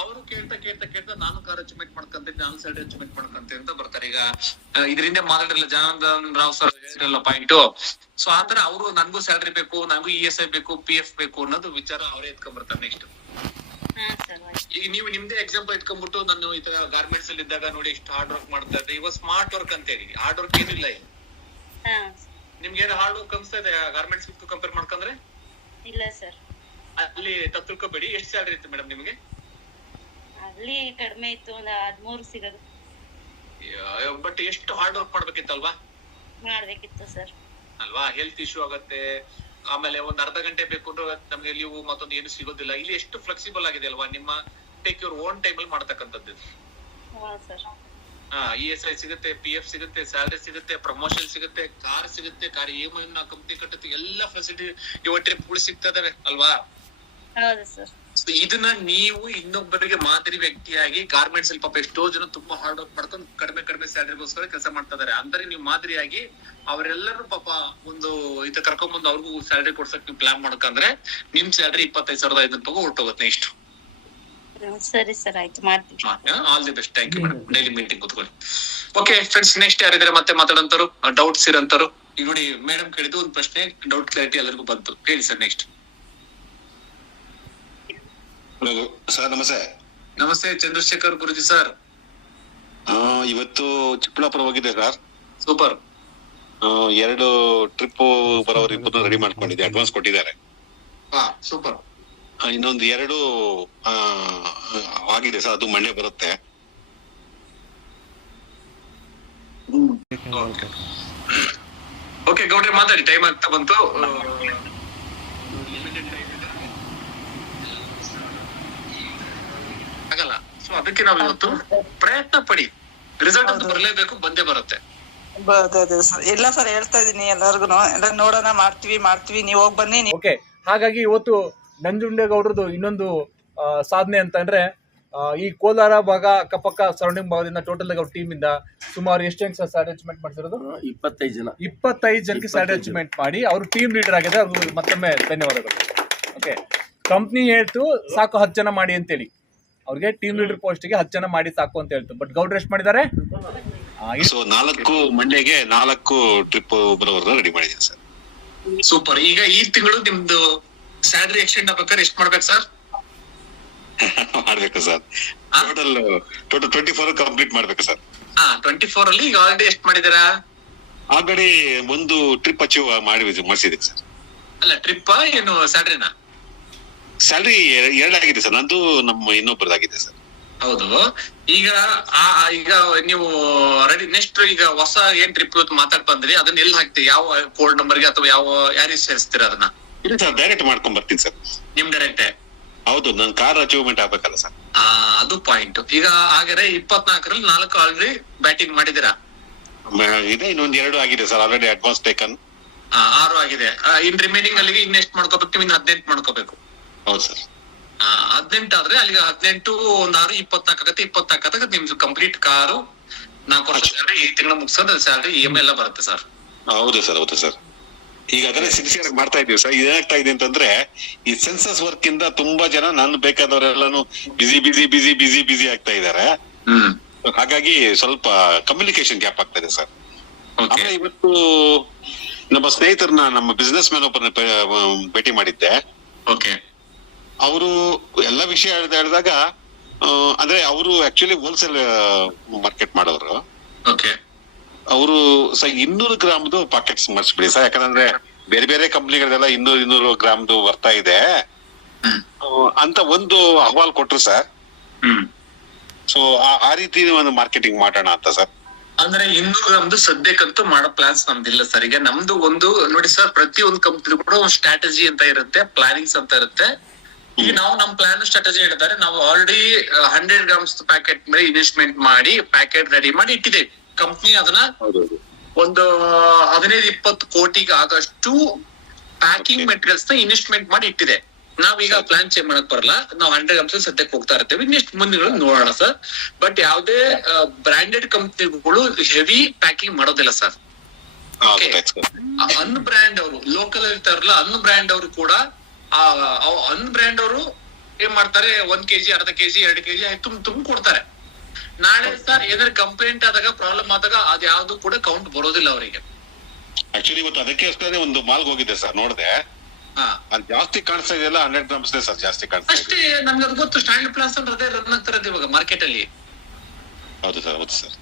ಅವರು ಕೇಳ್ತಾ ನಾನು ಕಾರ್ ಅಚೀವ್ಮೆಂಟ್ ಮಾಡ್ಕೊಂತೀನಿ, ನಾನು ಸ್ಯಾಲರಿ ಅಚೀವ್ಮೆಂಟ್ ಮಾಡ್ಕೊಂತೀನಿ ಅಂತ ಬರ್ತಾರೆ. ಈಗ ಇದರಿಂದ ಮಾತಾಡಿರಲ್ಲ ಜನಾರ್ದನ್ ರಾವ್ ಸರ್ ಹೇಳಿರಲ್ಲ ಪಾಯಿಂಟ್. ಸೊ ಆತರ ಅವರು ನನ್ಗೂ ಸ್ಯಾಲರಿ ಬೇಕು, ನನಗೂ ESI ಬೇಕು, PF ಬೇಕು ಅನ್ನೋದು ವಿಚಾರ ಅವರೇ ಎತ್ಕೊಂಡ್ ಬರ್ತಾರೆ. ನೆಕ್ಸ್ಟ್ ಈಗ ನೀವು ನಿಮ್ದೇ ಎಕ್ಸಾಂಪಲ್ ಇಟ್ಕೊಂಡ್ಬಿಟ್ಟು, ನಾನು ಈ ತರ ಗಾರ್ಮೆಂಟ್ಸ್ ಅಲ್ಲಿ ಇದ್ದಾಗ ನೋಡಿ ಎಷ್ಟು ಹಾರ್ಡ್ ವರ್ಕ್ ಮಾಡ್ತಾ ಇದ್ದೆ. ಇವಾಗ ಸ್ಮಾರ್ಟ್ ವರ್ಕ್ ಅಂತ ಹೇಳಿ, ಹಾರ್ಡ್ ವರ್ಕ್ ಏನಿಲ್ಲ. ನಿಮ್ಗೆ ಏನು ಹಾರ್ಡ್ ವರ್ಕ್ ಅನ್ಸ್ತಾ ಇದೆ ಗಾರ್ಮೆಂಟ್ಸ್ ಕಂಪೇರ್ ಮಾಡ್ಕೊಂಡ್ರೆ? ಇಲ್ಲ ಸರ್, ಅಲ್ಲಿ ತಪ್ಪು ತಿಳ್ಕೊಬೇಡಿ. ಎಷ್ಟು ಸ್ಯಾಲರಿ ಇತ್ತು ಮೇಡಮ್ ನಿಮ್ಗೆ? ಅಲ್ಲಿ ಕಡಿಮೆ ಇತ್ತು, ಒಂದು 13 ಸಿಗೋದು. ಬಟ್ ಎಷ್ಟು ಹಾರ್ಡ್ ವರ್ಕ್ ಮಾಡ್ಬೇಕಿತ್ತಲ್ವಾ? ಮಾಡ್ಬೇಕಿತ್ತು ಸರ್ ಅಲ್ವಾ. ಹೆಲ್ತ್ ಇಶ್ಯೂ ಆಗತ್ತೆ, ಆಮೇಲೆ ಒಂದ್ ಅರ್ಧ ಗಂಟೆ ಬೇಕು ಅಂದ್ರೆ ನಮ್ಗೆ ಲೀವ್ ಮತ್ತೊಂದು ಏನು ಸಿಗೋದಿಲ್ಲ. ಇಲ್ಲಿ ಎಷ್ಟು ಫ್ಲೆಕ್ಸಿಬಲ್ ಆಗಿದೆ ಅಲ್ವಾ, ನಿಮ್ಮ ಟೇಕ್ ಯುವರ್ ಓನ್ ಟೈಮ್ ಅಲ್ಲಿ ಮಾಡ್ತಕ್ಕಂಥದ್ದು. ESI ಸಿಗುತ್ತೆ, PF ಸಿಗುತ್ತೆ, ಸ್ಯಾಲರಿ ಸಿಗುತ್ತೆ, ಪ್ರಮೋಷನ್ ಸಿಗುತ್ತೆ, ಕಾರ್ ಸಿಗುತ್ತೆ, ಕಾರ್ EMI ಕಂಪ್ನಿ ಕಟ್ಟುತ್ತೆ, ಎಲ್ಲಾ ಫೆಸಿಲಿಟಿ ಇವ ಟ್ರಿಪ್ಗಳು ಸಿಗ್ತಾ ಇದಾವೆ ಅಲ್ವಾ. ಹೌದು ಸರ್. ಇದನ್ನ ನೀವು ಇನ್ನೊಬ್ಬರಿಗೆ ಮಾದರಿ ವ್ಯಕ್ತಿಯಾಗಿ ಗಾರ್ಮೆಂಟ್ಸ್ ಅಲ್ಲಿ ಪಾಪ ಎಷ್ಟೋ ಜನ ತುಂಬಾ ಹಾರ್ಡ್ ವರ್ಕ್ ಮಾಡ್ಕೊಂಡು ಕಡಿಮೆ ಸ್ಯಾಲರಿಗೋಸ್ಕರ ಕೆಲಸ ಮಾಡ್ತಾ ಇದಾರೆ. ಅಂದ್ರೆ ನೀವು ಮಾದರಿಯಾಗಿ ಅವರೆಲ್ಲರೂ ಪಾಪ ಒಂದು ಇದ ಕರ್ಕೊಂಡ್ಬಂದು ಅವ್ರಿಗೂ ಸ್ಯಾಲರಿ ಕೊಡ್ಸಕ್ ನೀವು ಪ್ಲಾನ್ ಮಾಡ್ಕಂದ್ರೆ ನಿಮ್ ಸ್ಯಾಲರಿ 25,500 ಹೊರಟೋಗುತ್ತೆ. ಇಷ್ಟು ಸರಿ ಸರ್, ಆಯ್ತು ಮಾಡ್ತೀವಿ. All the best, thank you madam. Daily meeting ಕೂತ್ಕೊಳ್ಳಿ. ಓಕೆ ಫ್ರೆಂಡ್ಸ್, ನೆಕ್ಸ್ಟ್ ಯಾರಿದ್ರೆ ಮತ್ತೆ ಮಾತಾಡಂತರು, ಡೌಟ್ಸ್ ಇರಂತರು? ಈಗ ನೋಡಿ ಮೇಡಮ್ ಕೇಳಿದ್ದು ಒಂದು ಪ್ರಶ್ನೆ, ಡೌಟ್ ಕ್ಲಾರಿಟಿ ಎಲ್ಲರಿಗೂ ಬಂತು. ಹೇಳಿ ಸರ್ ನೆಕ್ಸ್ಟ್. ಸರ್ ನಮಸ್ತೆ. ನಮಸ್ತೆ ಚಂದ್ರಶೇಖರ್ ಗುರುಜಿ ಸರ್. ಇವತ್ತು ಚಿಕ್ಕಬಳ್ಳಾಪುರ ಹೋಗಿದ್ದೆ ಸರ್. ಸೂಪರ್. 2 ಟ್ರಿಪ್ ಬರೋರು ಇಬ್ಬರು ರೆಡಿ ಮಾಡ್ಕೊಂಡಿದ್ದೆ, ಅಡ್ವಾನ್ಸ್ ಕೊಟ್ಟಿದ್ದಾರೆ. ಸೂಪರ್. ಇನ್ನೊಂದು 2 ಆಗಿದೆ ಸರ್, ಅದು ಮಂಡ್ಯ ಬರುತ್ತೆ. ಓಕೆ ಗೌಡ್ರೆ ಮಾತಾಡಿ, ಟೈಮ್ ಆಗ್ತಾ ಬಂತು. ಆಗಲ್ಲ. ಸೊ ಅದಕ್ಕೆ ನಾವು ಇವತ್ತು ಪ್ರಯತ್ನ ಪಡಿ, ರಿಸಲ್ಟ್ ಅಂತ ಬರಲೇಬೇಕು, ಬಂದೇ ಬರುತ್ತೆ. ಅದೇ ಸರ್, ಇಲ್ಲ ಸರ್ ಹೇಳ್ತಾ ಇದೀನಿ ಎಲ್ಲಾರ್ಗು, ಎಲ್ಲ ನೋಡೋಣ, ಮಾಡ್ತೀವಿ ನೀವ್ ಹೋಗ್ ಬನ್ನಿ. ಓಕೆ, ಹಾಗಾಗಿ ಇವತ್ತು ನಂಜುಂಡೇಗೌಡರದು ಇನ್ನೊಂದು ಸಾಧನೆ ಅಂತಂದ್ರೆ ಈ ಕೋಲಾರ ಭಾಗ ಅಕ್ಕಪಕ್ಕ ಸರೌಂಡಿಂಗ್ ಭಾಗದಿಂದ ಟೋಟಲ್ ಆಗಿ ಅವ್ರ ಟೀಮ್ ಇಂದ ಸುಮಾರು ಎಷ್ಟು ಜನ ಸರ್ ಅರೇಂಜ್ಮೆಂಟ್ ಮಾಡ್ತಿರೋದು? 25 ಜನಕ್ಕೆ ಅರೇಂಜ್ಮೆಂಟ್ ಮಾಡಿ ಅವರು ಟೀಮ್ ಲೀಡರ್ ಆಗಿದೆ. ಅವ್ರಿಗೆ ಮತ್ತೊಮ್ಮೆ ಧನ್ಯವಾದಗಳು. ಓಕೆ, ಕಂಪ್ನಿ ಹೇಳ್ತು ಸಾಕು 10 ಜನ ಮಾಡಿ ಅಂತೇಳಿ, ಅವ್ರಿಗೆ ಟೀಮ್ ಲೀಡರ್ ಪೋಸ್ಟ್ಗೆ 10 ಜನ ಮಾಡಿ ಸಾಕು ಅಂತ ಹೇಳ್ತು. ಬಟ್ ಗೌಡ್ರು ಎಷ್ಟು ಮಾಡಿದ್ದಾರೆ? ಸೊ 4 ಮಂಡ್ಯಗೆ 4 ಟ್ರಿಪ್ ಬರೋರು ರೆಡಿ ಮಾಡಿದ್ದೀನಿ ಸರ್. ಸೂಪರ್. ಈಗ ಈ ತಿಂಗಳು ನಿಮ್ದು ಸ್ಯಾಲರಿ ಎಕ್ಸ್ಟೆಂಡ್ ಆಗ್ಬೇಕಾದ್ರೆ ಎಷ್ಟು ಮಾಡ್ಬೇಕು ಸರ್? ಮಾಡ್ಬೇಕು ಸರ್. ಟೋಟಲ್ 24 ಕಂಪ್ಲೀಟ್ ಮಾಡ್ಬೇಕು ಸರ್. 24 ಅಲ್ಲಿ ಈಗ ಆಲ್ರೆಡಿ ಎಷ್ಟು ಮಾಡಿದೀರಾ? ಆಲ್ರೆಡಿ ಒಂದು ಟ್ರಿಪ್ ಅಚೀವ್ ಮಾಡಿಸಿದೀವಿ ಸರ್. ಅಲ್ಲ ಟ್ರಿಪ್ ಏನು ಸ್ಯಾಲರಿನಾ? ಸ್ಯಾಲರಿ 2 ಆಗಿದೆ ಸರ್, ನಂದು ನಮ್ಮ ಇನ್ನೊಬ್ಬರದಾಗಿದೆ ಸರ್. ಹೌದು. ಈಗ ಈಗ ನೀವು ರೆಡಿ ನೆಕ್ಸ್ಟ್ ಈಗ ಹೊಸ ಏನ್ ಟ್ರಿಪ್ ಇವತ್ತು ಮಾತಾಡ್ ಬಂದ್ರಿ, ಅದನ್ನ ಎಲ್ಲಿ ಹಾಕ್ತೀವಿ? ಯಾವ ಕೋಡ್ ನಂಬರ್ಗೆ ಅಥವಾ ಯಾರಿಗೆ ಸೇರಿಸ್ತೀರಾ ಅದನ್ನ? ಇಲ್ಲ ಸರ್, ಡೈರೆಕ್ಟ್ ಮಾಡ್ಕೊಂಡ್ ಬರ್ತೀನಿ ಸರ್. ನಿಮ್ ಡೈರೆಕ್ಟ್? ಹೌದು, ನನ್ ಕಾರ್ ಅಚೀವ್ಮೆಂಟ್ ಆಗ್ಬೇಕಲ್ಲ ಸರ್. ಅದು ಪಾಯಿಂಟ್. ಈಗ ಹಾಗಾದ್ರೆ 24ರಲ್ಲಿ 4 ಆಲ್ರೆಡಿ ಬ್ಯಾಟಿಂಗ್ ಮಾಡಿದಿರಾ? ಇದೆ, ಇನ್ನೊಂದ್ 2 ಆಗಿದೆ ಸರ್, ಆಲ್ರೆಡಿ ಅಡ್ವಾನ್ಸ್ ಟೇಕನ್. 6 ಆಗಿದೆ. ಇನ್ ರಿಮೈನಿಂಗ್ ಅಲ್ಲಿಗೆ ಇನ್ನೆಷ್ಟು ಮಾಡ್ಕೋಬೇಕು? ಇನ್ನು 18 ಮಾಡ್ಕೋಬೇಕು. ಹೌದು ಸರ್. 18 ಆದ್ರೆ ಅಲ್ಲಿಗೆ 18 ಒಂದು 6 24 ಆಗತ್ತೆ. 24 ಆದಾಗ ನಿಮ್ದು ಕಂಪ್ಲೀಟ್ ಕಾರು 4 ವರ್ಷ ಸ್ಯಾಲರಿ ಈ ತಿಂಗಳ ಮುಗಿಸೋದು ಸ್ಯಾಲರಿ EMI ಎಲ್ಲ ಬರುತ್ತೆ ಸರ್. ಹೌದು ಸರ್, ಹೌದು ಸರ್. ಈಗ ಅದನ್ನೇ ಸಿನ್ಸಿಯರ್ ಆಗಿ ಮಾಡ್ತಾ ಇದೀವಿ ಸರ್. ಏನಾಗ್ತಾ ಇದೆ ಅಂತಂದ್ರೆ, ಈ ಸೆನ್ಸಸ್ ವರ್ಕ್ ಇಂದ ತುಂಬಾ ಜನ ನಾನು ಬೇಕಾದವರೆಲ್ಲಾನು ಬಿಸಿ ಆಗ್ತಾ ಇದಾರೆ. ಹಾಗಾಗಿ ಸ್ವಲ್ಪ ಕಮ್ಯುನಿಕೇಶನ್ ಗ್ಯಾಪ್ ಆಗ್ತಾ ಇದೆ ಸರ್. ಆಮೇಲೆ ಇವತ್ತು ನಮ್ಮ ಸ್ನೇಹಿತರನ್ನ, ನಮ್ಮ ಬಿಸ್ನೆಸ್ ಮ್ಯಾನ್ ಒಬ್ಬರನ್ನ ಭೇಟಿ ಮಾಡಿದ್ದೆ. ಓಕೆ. ಅವರು ಎಲ್ಲ ವಿಷಯ ಹೇಳಿದಾಗ, ಅಂದ್ರೆ ಅವರು ಆಕ್ಚುಲಿ ಹೋಲ್ಸೇಲ್ ಮಾರ್ಕೆಟ್ ಮಾಡೋರು. ಓಕೆ. ಅವರು 200 ಗ್ರಾಮ್ದು ಪಾಕೆಟ್ಸ್ ಮಾಡಿಸ್ಬಿಡಿ ಸರ್, ಯಾಕಂದ್ರೆ ಬೇರೆ ಬೇರೆ ಕಂಪ್ನಿಗಳದೆಲ್ಲ 200 ಗ್ರಾಮ್ದು ಬರ್ತಾ ಇದೆ ಅಂತ ಒಂದು ಅಹವಾಲ್ ಕೊಟ್ರು ಸರ್. ಸೊ ಆ ರೀತಿ ಒಂದು ಮಾರ್ಕೆಟಿಂಗ್ ಮಾಡೋಣ ಅಂತ ಸರ್. ಅಂದ್ರೆ 200 ಗ್ರಾಮ್ದು ಸದ್ಯಕ್ಕಂತೂ ಮಾಡೋ ಪ್ಲಾನ್ಸ್ ನಮ್ದಿಲ್ಲ ಸರ್. ಈಗ ನಮ್ದು ಒಂದು ನೋಡಿ ಸರ್, ಪ್ರತಿ ಒಂದು ಕಂಪ್ನಿ ಕೂಡ ಒಂದು ಸ್ಟ್ರಾಟಜಿ ಅಂತ ಇರುತ್ತೆ, ಪ್ಲಾನಿಂಗ್ಸ್ ಅಂತ ಇರುತ್ತೆ. ಈಗ ನಾವು ನಮ್ಮ ಪ್ಲಾನ್ ಸ್ಟ್ರಾಟಜಿ ಹೇಳಿದ್ದಾರೆ. ನಾವು ಆಲ್ರೆಡಿ 100 ಗ್ರಾಮ್ಸ್ ಪ್ಯಾಕೆಟ್ ಮೇಲೆ ಇನ್ವೆಸ್ಟ್ಮೆಂಟ್ ಮಾಡಿ ಪ್ಯಾಕೆಟ್ ರೆಡಿ ಮಾಡಿ ಇಟ್ಟಿದ್ದೇವೆ. ಕಂಪ್ನಿ ಅದನ್ನ ಒಂದು 15-20 ಕೋಟಿಗೆ ಆಗಷ್ಟು ಪ್ಯಾಕಿಂಗ್ ಮೆಟೀರಿಯಲ್ಸ್ ನ ಇನ್ವೆಸ್ಟ್ಮೆಂಟ್ ಮಾಡಿ ಇಟ್ಟಿದೆ. ನಾವೀಗ ಪ್ಲಾನ್ ಚೇಂಜ್ ಮಾಡಕ್ ಬರಲ್ಲ. ನಾವು 100 ಗ್ರಾಮ್ಸ್ ಸದ್ಯಕ್ಕೆ ಹೋಗ್ತಾ ಇರ್ತೇವೆ. ನೆಕ್ಸ್ಟ್ ಮುಂದಿನ ನೋಡೋಣ ಸರ್. ಬಟ್ ಯಾವುದೇ ಬ್ರಾಂಡೆಡ್ ಕಂಪ್ನಿಗಳು ಹೆವಿ ಪ್ಯಾಕಿಂಗ್ ಮಾಡೋದಿಲ್ಲ ಸರ್. ಅನ್ ಬ್ರ್ಯಾಂಡ್ ಅವರು ಲೋಕಲ್ ಇರ್ತಾರಲ್ಲ, ಅನ್ ಬ್ರ್ಯಾಂಡ್ ಅವರು ಕೂಡ ಅನ್ ಬ್ರ್ಯಾಂಡ್ ಅವರು ಏನ್ ಮಾಡ್ತಾರೆ, 1 kg, ಅರ್ಧ kg, 2 kg ತುಂಬ ಕೊಡ್ತಾರೆ. ನಾಳೆ ಸರ್ ಏನಾದ್ರು ಕಂಪ್ಲೇಂಟ್ ಆದಾಗ, ಪ್ರಾಬ್ಲಮ್ ಆದಾಗ ಅದ್ ಯಾವ್ದು ಕೂಡ ಕೌಂಟ್ ಬರೋದಿಲ್ಲ ಅವರಿಗೆ. ಆಕ್ಚುಲಿ ಇವತ್ತು ಅದಕ್ಕೆ ಒಂದು ಮಾಲ್ಗೆ ಹೋಗಿದ್ದೆ ಸರ್, ನೋಡಿದೆ. ಅಲ್ಲಿ ಜಾಸ್ತಿ ಕಾಣಿಸ್ತಾ ಇದೆಯಲ್ಲ 100 ಗ್ರಾಮ್ಸ್ ಸರ್, ಜಾಸ್ತಿ ಕಾಣಿಸ್ತಾ ಇದೆ. ಅಷ್ಟೇ, ನಮ್ಗೆ ಅದು ಗೊತ್ತು. ಸ್ಟ್ಯಾಂಡರ್ಡ್ ಪ್ಲಾನ್ಸ್ ಅಂದ್ರೆ ಅದೇ ರನ್ ಆಗ್ತಾರದು ಇವಾಗ ಮಾರ್ಕೆಟ್ ಅಲ್ಲಿ. ಹೌದು ಸರ್, ಹೌದು ಸರ್.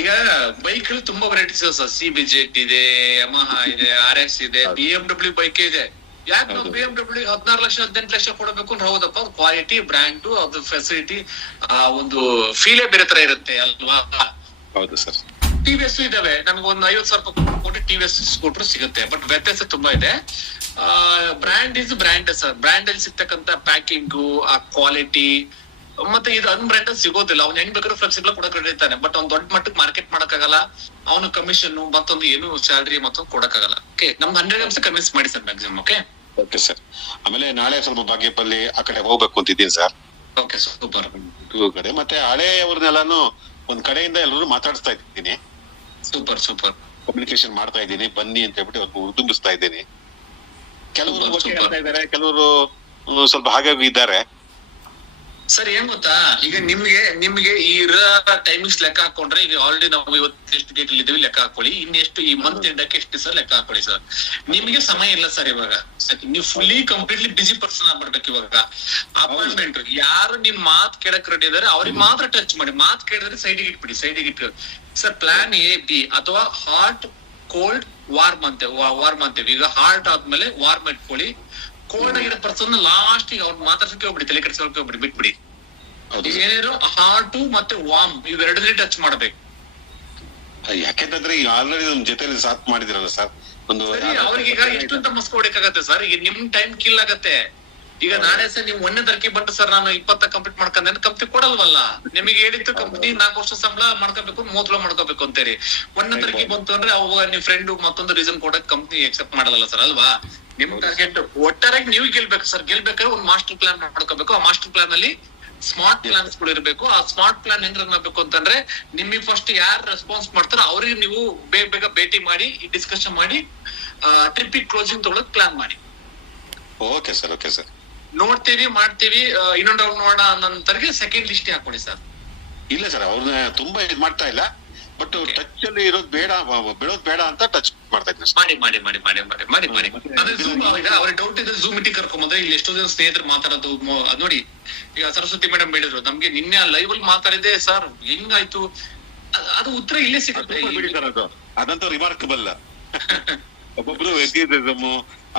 ಈಗ ಬೈಕ್ ಅಲ್ಲಿ ತುಂಬಾ ವೆರೈಟೀಸ್ ಇದೆ ಸರ್. CBZ ಇದೆ, ಯಮಹಾ ಇದೆ, RX ಇದೆ, BMW ಬೈಕ್ ಇದೆ. ಯಾಕೆ ನಾವು BMW 16 ಲಕ್ಷ 18 ಲಕ್ಷ ಕೊಡಬೇಕು ಅಂದ್ರೆ? ಹೌದಪ್ಪ, ಕ್ವಾಲಿಟಿ, ಬ್ರ್ಯಾಂಡ್, ಅದು ಫೆಸಿಲಿಟಿ, ಒಂದು ಫೀಲೇ ಬೇರೆ ತರ ಇರುತ್ತೆ ಅಲ್ವಾ? ಹೌದು ಸರ್. TVS ಇದಾವೆ, ನಮ್ಗೆ ಒಂದು 50,000 ಕೊಟ್ಟು TVS ಸ್ಕೂಟರ್ ಸಿಗುತ್ತೆ. ಬಟ್ ವ್ಯತ್ಯಾಸ ತುಂಬಾ ಇದೆ. Brand is brand sir. Brand ಅಲ್ಲಿ ಸಿಗ್ತಕ್ಕಂತ ಪ್ಯಾಕಿಂಗು, ಆ ಕ್ವಾಲಿಟಿ, ಮತ್ತೆ ಇದು ಅನ್ಬ್ರ್ಯಾಂಡ್ ಅಲ್ಲಿ ಸಿಗೋದಿಲ್ಲ. ಅವ್ನು ಹೆಂಗ್ ಬೇಕಾದ್ರೂ ಫ್ಲೆಕ್ಸಿಬಲ್ ಕೊಡಕ್ ಹೇಳಿರ್ತಾನೆ. ಬಟ್ ಅವ್ನು ದೊಡ್ಡ ಮಟ್ಟಕ್ಕೆ ಮಾರ್ಕೆಟ್ ಮಾಡಕ್ಕಾಗಲ್ಲ. ಅವನು ಕಮಿಷನ್ ಮತ್ತೊಂದು ಏನು ಸ್ಯಾಲರಿ ಮತ್ತೊಂದು ಕೊಡಕ್ಕಾಗಲ್ಲ. ಓಕೆ, ನಮ್ 100 ಗ್ರಾಮ್ಸ್ ಕನ್ವಿನ್ಸ್ ಮಾಡಿ sir maximum. Okay okay sir. ಆಮೇಲೆ ನಾಳೆ ಸ್ವಲ್ಪ ಬಾಗೇಪಲ್ಲಿ ಆ ಕಡೆ ಹೋಗ್ಬೇಕು ಅಂತಿದ್ದೀನಿ ಸರ್. Okay, super. ಕಡೆ ಮತ್ತೆ ಹಳೆಯವ್ರನ್ನೆಲ್ಲಾನು ಒಂದ್ ಕಡೆಯಿಂದ ಎಲ್ಲರೂ ಮಾತಾಡಿಸ್ತಾ ಇದ್ದೀನಿ. Super super. ಕಮ್ಯುನಿಕೇಶನ್ ಮಾಡ್ತಾ ಇದ್ದೀನಿ, ಬನ್ನಿ ಅಂತ ಹೇಳ್ಬಿಟ್ಟು ಅವ್ರು ಉದುಂಬಿಸ್ತಾ ಇದ್ದೀನಿ. ಕೆಲವರು ಹೇಳ್ತಾ ಇದ್ದಾರೆ, ಕೆಲವರು ಸ್ವಲ್ಪ ಹಾಗೆ ಇದ್ದಾರೆ. ಸರ್ ಏನ್ ಗೊತ್ತಾ, ಈಗ ನಿಮ್ಗೆ ಈ ಟೈಮಿಂಗ್ಸ್ ಲೆಕ್ಕ ಹಾಕೊಂಡ್ರೆ, ಈಗ ಆಲ್ರೆಡಿ ನಾವು ಇವತ್ತು ಎಷ್ಟು ಡೇಟ್ ಇದ್ದೀವಿ ಲೆಕ್ಕ ಹಾಕೊಳ್ಳಿ, ಇನ್ನೆಷ್ಟು ಈ ಮಂತ್ ಎಂಡಕ್ಕೆ ಎಷ್ಟು ಸರ್ ಲೆಕ್ಕ ಹಾಕೊಳ್ಳಿ ಸರ್. ನಿಮ್ಗೆ ಸಮಯ ಇಲ್ಲ ಸರ್ ಇವಾಗ, ನೀವು ಫುಲ್ಲಿ ಕಂಪ್ಲೀಟ್ಲಿ ಬಿಸಿ ಪರ್ಸನ್ ಆಗ್ಬಿಡ್ಬೇಕು ಇವಾಗ. ಅಪಾಯಿಂಟ್ಮೆಂಟ್ ಯಾರು ನಿಮ್ ಮಾತ್ ಕೇಳಕ್ ರೆಡಿ ಇದಾರೆ ಅವ್ರಿಗೆ ಮಾತ್ರ ಟಚ್ ಮಾಡಿ, ಮಾತ್ ಕೇಳಿದ್ರೆ ಸೈಡಿಗೆ ಇಟ್ಬಿಡಿ, ಸೈಡಿಗೆ ಇಟ್ಟು ಸರ್ ಪ್ಲಾನ್ ಎ ಬಿ ಅಥವಾ ಹಾಟ್ ಕೋಲ್ಡ್ ವಾರ್ಮ್ ಅಂತೇವೆ. ಈಗ ಹಾರ್ಟ್ ಆದ್ಮೇಲೆ ವಾರ್ಮ್ ಇಟ್ಕೊಳ್ಳಿ, ಕೋಲ್ಡ್ ಆಗಿರೋ ಪರ್ಸನ್ ಲಾಸ್ಟ್ ಅವ್ರು ಮಾತಾಡ್ಸಕ್ಕೆ ಹೋಗ್ಬಿಡಿ, ತಲೆ ಕೆಡ್ಸೋಕೆ ಹೋಗ್ಬಿಡಿ, ಬಿಟ್ಬಿಡಿ. ಏನೇನು ಹಾರ್ಟ್ ಮತ್ತೆ ವಾರ್ಮ್ ಇವೆರಡನೇ ಟಚ್ ಮಾಡ್ಬೇಕು. ಯಾಕೆಂತಂದ್ರೆ ಈಗ ಆಲ್ರೆಡಿ ನಮ್ ಜೊತೆಲಿ ಸಾಥ್ ಮಾಡಿದಿರಲ್ಲ ಸರ್, ಒಂದು ಅವ್ರಿಗೆ ಈಗ ಎಷ್ಟು ಅಂತ ಮಸ್ಕ್ ಹೊಡಿಕಾಗತ್ತೆ ಸರ್, ಈಗ ನಿಮ್ ಟೈಮ್ ಕಿಲ್ ಆಗತ್ತೆ. ಈಗ ನಾಳೆ ಸರ್ ನೀವು 1ನೇ ತಾರೀಕಿಗೆ ಬಂದು ಸರ್ ನಾನು 20 ಕಂಪ್ಲೀಟ್ ಮಾಡ್ಕೊಂಡೆ ಅಂತ ಕಂಪ್ನಿ ಕೊಡಲ್ವಲ್ಲ. ನಿಮಗೆ ಹೇಳಿತ್ತು ಕಂಪ್ನಿ 4 ವರ್ಷ ಸಂಬಳ ಮಾಡ್ಕೋಬೇಕು, 30 ಮಾಡ್ಕೋಬೇಕು ಅಂತೇಳಿ. 1ನೇ ತಾರೀಕಿಗೆ ಬಂತು ಅಂದ್ರೆ ಅವಾಗ ನಿಮ್ ಫ್ರೆಂಡ್ ಮತ್ತೊಂದು ರೀಸನ್ ಕೊಡಕ್ ಕಂಪ್ನಿ ಎಕ್ಸೆಪ್ಟ್ ಮಾಡಲ್ಲ ಸರ್, ಅಲ್ವಾ? ನಿಮ್ ಟಾರ್ಗೆಟ್ ಒಟ್ಟಾರೆಗೆ ನೀವು ಗೆಲ್ಬೇಕು ಸರ್. ಗೆಲ್ಬೇಕಾದ್ರೆ ಒಂದು ಮಾಸ್ಟರ್ ಪ್ಲಾನ್ ಮಾಡ್ಕೋಬೇಕು. ಆ ಮಾಸ್ಟರ್ ಪ್ಲಾನ್ ಅಲ್ಲಿ ಸ್ಮಾರ್ಟ್ ಪ್ಲಾನ್ಸ್ ಗಳು ಇರಬೇಕು. ಆ ಸ್ಮಾರ್ಟ್ ಪ್ಲಾನ್ ಹೆಂಗ್ ರನ್ ಆಗ್ಬೇಕು ಅಂತಂದ್ರೆ, ನಿಮಗೆ ಫಸ್ಟ್ ಯಾರು ರೆಸ್ಪಾನ್ಸ್ ಮಾಡ್ತಾರೋ ಅವ್ರಿಗೆ ನೀವು ಬೇಗ ಭೇಟಿ ಮಾಡಿ, ಡಿಸ್ಕಷನ್ ಮಾಡಿ, ಟ್ರಿಪ್ ಕ್ಲೋಸಿಂಗ್ ತಗೊಳಕ್ ಪ್ಲಾನ್ ಮಾಡಿ. Okay sir, okay sir. ನೋಡ್ತೀವಿ, ಮಾಡ್ತೀವಿ, ಇನ್ನೊಂದು ರೌಂಡ್ ನೋಡೋಣ ಅನ್ನೋಂತರ್ಗೆ ಸೆಕೆಂಡ್ ಲಿಸ್ಟ್ ಹಾಕೊಳ್ಳಿ ಸರ್. ಇಲ್ಲ ಸರ್, ಅವ್ರನ್ನ ತುಂಬಾ ಇದ್ ಮಾಡ್ತಾ ಇಲ್ಲ, ಬಟ್ ಟಚ್ ಅಲ್ಲಿ ಇರೋದು ಬಿಡೋದ್ ಬೇಡ ಅಂತ ಟಚ್ ಮಾಡ್ತಾ ಇದ್ದೀನಿ. ಮಾಡಿ. ಅದೇ ಝೂಮ್ ಅವ್ರಿಗೆ ಡೌಟ್ ಇದೆ, ಝೂಮ್ ಮೀಟಿಂಗ್ ಕರ್ಕೊಂಬಂದ್ರೆ ಇಲ್ಲಿ ಎಷ್ಟೋ ಜನ ಸ್ನೇಹಿತರು ಮಾತಾಡೋದು ನೋಡಿ. ಈಗ ಸರಸ್ವತಿ ಮೇಡಮ್ ಹೇಳಿದ್ರು ನಮ್ಗೆ ನಿನ್ನೆ ಲೈವ್ ಅಲ್ಲಿ ಮಾತಾಡಿದೆ ಸರ್, ಹೆಂಗಾಯ್ತು ಅದು ಉತ್ತರ ಇಲ್ಲೇ ಸಿಗುತ್ತೆ. ಬಿಡಿ ಸರ್, ಅದಂತೂ ರಿಮಾರ್ಕಬಲ್. ಒಬ್ಬೊಬ್ರು ಎಂಥೂಸಿಯಾಸಮ್,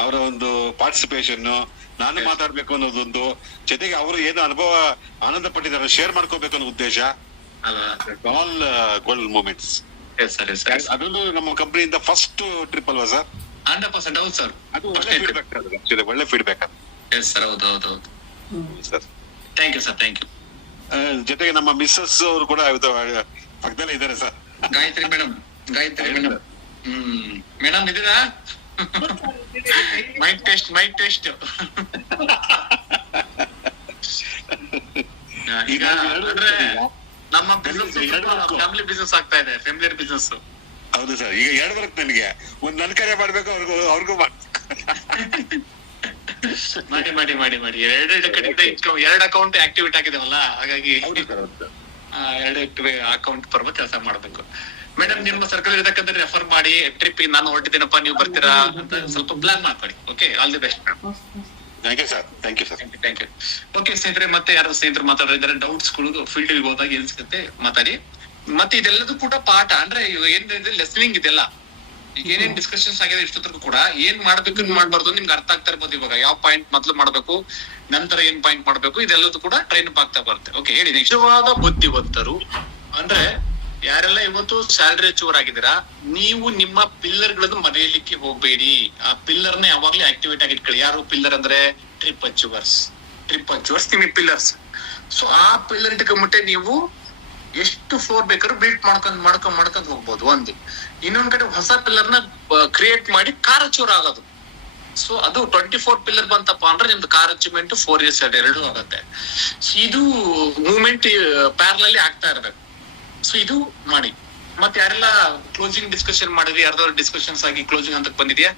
ಅವರ ಒಂದು ಪಾರ್ಟಿಸಿಪೇಷನ್, ನಾನು ಮಾತಾಡ್ಬೇಕು ಅನ್ನೋದೊಂದು, ಜೊತೆಗೆ ಅವರು ಏನು ಅನುಭವ ಆನಂದ ಪಟ್ಟಿದ್ದಾರೆ ಶೇರ್ ಮಾಡ್ಕೋಬೇಕು ಅನ್ನೋ ಉದ್ದೇಶ. All golden moments. ಅದೊಂದು ನಮ್ಮ ಕಂಪನಿಯಿಂದ ಫಸ್ಟ್ ಟ್ರಿಪ್ ಅಲ್ವಾ ಸರ್? 100% ಹೌದು ಸರ್. ಅದು ಒಳ್ಳೆ ಫೀಡ್ಬ್ಯಾಕ್, ಒಳ್ಳೆ ಫೀಡ್ಬ್ಯಾಕ್ ಅದು. ಎಸ್ ಸರ್, ಹೌದು sir. Thank you sir, thank you. ಜೊತೆಗೆ ನಮ್ಮ ಮಿಸ್ಸಸ್ ಅವರು ಕೂಡ ಪಕ್ಕದಲ್ಲೇ ಇದ್ದಾರೆ ಸರ್. ಗಾಯತ್ರಿ ಮೇಡಮ್ ಮೇಡಮ್ ಇದೀರಾ? Mic test. ಈಗ ಅಂದ್ರೆ ನಮ್ಮ ಫ್ಯಾಮಿಲಿ ಬಿಸ್ನೆಸ್ ಆಗ್ತಾ ಇದೆ, ಫ್ಯಾಮಿಲಿ ಬಿಸ್ನೆಸ್. ಹೌದು ಸರ್, ಈಗ 2 ವರ್ಕ್ ನನಗೆ ಒಂದ್ ನನ್ ಕರೆ ಮಾಡ್ಬೇಕು, ಅವ್ರಿಗೂ ಮಾಡಿ. ಎರಡು ಕಡೆಯಿಂದ ಇನ್ಕಮ್, 2 ಅಕೌಂಟ್ ಆಕ್ಟಿವೇಟ್ ಆಗಿದಾವಲ್ಲ, ಹಾಗಾಗಿ 2 ಅಕೌಂಟ್ ಪರ್ವ ಕೆಲಸ ಮಾಡ್ಬೇಕು. ಮೇಡಮ್ ನಿಮ್ಮ ಸರ್ಕಲ್ ಇರತಕ್ಕಂಥ ರೆಫರ್ ಮಾಡಿ, ಟ್ರಿಪ್ ನಾನು ಹೊರಟಿದ್ದೀನಪ್ಪ ನೀವು ಬರ್ತೀರಾ ಅಂತ ಸ್ವಲ್ಪ ಪ್ಲಾನ್ ಮಾಡ್ಕೊಳ್ಳಿ. Okay, all the best madam. Thank you sir, thank you sir. Thank you. Okay ಸ್ನೇಹಿತರೆ, ಮತ್ತೆ ಯಾರು ಸ್ನೇಹಿತರು ಮಾತಾಡಿದ್ದಾರೆ, ಡೌಟ್ಸ್ ಗಳು ಫೀಲ್ಡ್ ಗೆ ಹೋದಾಗ ಏನ್ ಸಿಗುತ್ತೆ ಮಾತಾಡಿ. ಮತ್ತೆ ಇದೆಲ್ಲದೂ ಕೂಡ ಪಾಠ ಅಂದ್ರೆ ಏನಿದೆ ಲೆಸನಿಂಗ್ ಇದೆಲ್ಲ. ಈಗ ಏನೇನ್ ಡಿಸ್ಕಷನ್ಸ್ ಆಗಿದೆ ಇಷ್ಟೊತ್ತರ್ಗೂ ಕೂಡ ಏನ್ ಮಾಡ್ಬೇಕು ಮಾಡ್ಬಾರ್ದು ನಿಮ್ಗೆ ಅರ್ಥ ಆಗ್ತಾ ಇರ್ಬೋದು. ಇವಾಗ ಯಾವ ಪಾಯಿಂಟ್ ಮೊದ್ಲು ಮಾಡ್ಬೇಕು, ನಂತರ ಏನ್ ಪಾಯಿಂಟ್ ಮಾಡ್ಬೇಕು, ಇದೆಲ್ಲದೂ ಕೂಡ ಟ್ರೈನ್ ಅಪ್ ಆಗ್ತಾ ಬರುತ್ತೆ. ಓಕೆ, ಹೇಳಿ. ನಿಜವಾದ ಬುದ್ಧಿವಂತರು ಅಂದ್ರೆ ಯಾರೆಲ್ಲ ಇವತ್ತು ಸ್ಯಾಲರಿ ಅಚೀವರ್ ಆಗಿದ್ದೀರಾ, ನೀವು ನಿಮ್ಮ ಪಿಲ್ಲರ್ ಗಳನ್ನು ಮರೆಯಲಿಕ್ಕೆ ಹೋಗ್ಬೇಡಿ. ಆ ಪಿಲ್ಲರ್ ನ ಯಾವಾಗ್ಲೂ ಆಕ್ಟಿವೇಟ್ ಆಗಿ ಇಟ್ಕೊಳ್ಳಿ. ಯಾರು ಪಿಲ್ಲರ್ ಅಂದ್ರೆ ಟ್ರಿಪ್ ಅಚೀವರ್ಸ್ ನಿಮಗೆ ಪಿಲ್ಲರ್ಸ್. ಸೊ ಆ ಪಿಲ್ಲರ್ ಇಟ್ಕೊಂಡ್ಬಿಟ್ಟೆ ನೀವು ಎಷ್ಟು ಫ್ಲೋರ್ ಬೇಕಾದ್ರೂ ಬಿಲ್ಟ್ ಮಾಡ್ಕೊಂಡ್ ಹೋಗ್ಬೋದು. ಒಂದು ಇನ್ನೊಂದ್ ಕಡೆ ಹೊಸ ಪಿಲ್ಲರ್ ನ ಕ್ರಿಯೇಟ್ ಮಾಡಿ ಕಾರ್ ಅಚೀವರ್ ಆಗೋದು. ಸೊ ಅದು 24 ಪಿಲ್ಲರ್ ಬಂತಪ್ಪ ಅಂದ್ರೆ ನಿಮ್ದು ಕಾರ್ ಅಚೀವ್ಮೆಂಟ್ 4 years 2 ಆಗುತ್ತೆ. ಇದು ಮೂವ್ಮೆಂಟ್ ಪ್ಯಾರಲಲ್ಲಿ ಆಗ್ತಾ ಇರ್ಬೇಕು. ಸೊ ಇದು ಮಾಡಿ. ಮತ್ತೆ ಯಾರೆಲ್ಲ ಕ್ಲೋಸಿಂಗ್ ಡಿಸ್ಕಷನ್ ಮಾಡಿದ್ರಿ, ಯಾರ್ದಾದ್ರು ಡಿಸ್ಕಷನ್ಸ್ ಆಗಿ ಕ್ಲೋಸಿಂಗ್ ಹಂತಕ್ಕೆ ಬಂದಿದ್ಯಾ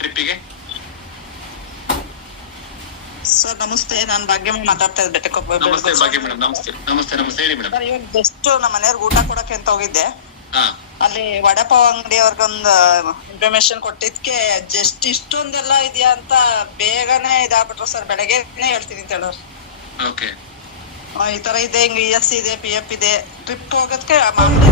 ಟ್ರಿಪ್ಪಿಗೆ? ಸರ್ ನಮಸ್ತೆ, ನಾನ್ ಭಾಗ್ಯಮ್ಮ ಮಾತಾಡ್ತಾ ಇದ್ದೆ. ನಮಸ್ತೆ ಭಾಗ್ಯ ಮೇಡಮ್. ನಮಸ್ತೆ ಹೇಳಿ ಮೇಡಮ್. ಸರ್ ಇವಾಗ ಜಸ್ಟ್ ನಮ್ಮ ಮನೆಯವ್ರಿಗೆ ಊಟ ಕೊಡಕ್ಕೆ ಅಂತ ಹೋಗಿದ್ದೆ. ಹಾ, ಅಲ್ಲಿ ವಡಪಾವ್ ಅಂಗಡಿ ಅವ್ರಿಗೊಂದು ಇನ್ಫಾರ್ಮೇಶನ್ ಕೊಟ್ಟಿದ್ಕೆ ಜಸ್ಟ್ ಇಷ್ಟೊಂದೆಲ್ಲ ಇದೆಯಾ ಅಂತ ಬೇಗನೆ ಇದಾಗ್ಬಿಟ್ರು ಸರ್. ಬೆಳಗ್ಗೆನೆ ಹೇಳ್ತೀನಿ ಅಂತ ಹೇಳೋರು. ಓಕೆ, ಈ ತರ ಇದೆ, ಹಿಂಗ್ ES ಇದೆ, PF ಇದೆ, ಟ್ರಿಪ್ ಹೋಗೋದಕ್ಕೆ ಮಾಮೂಲಿ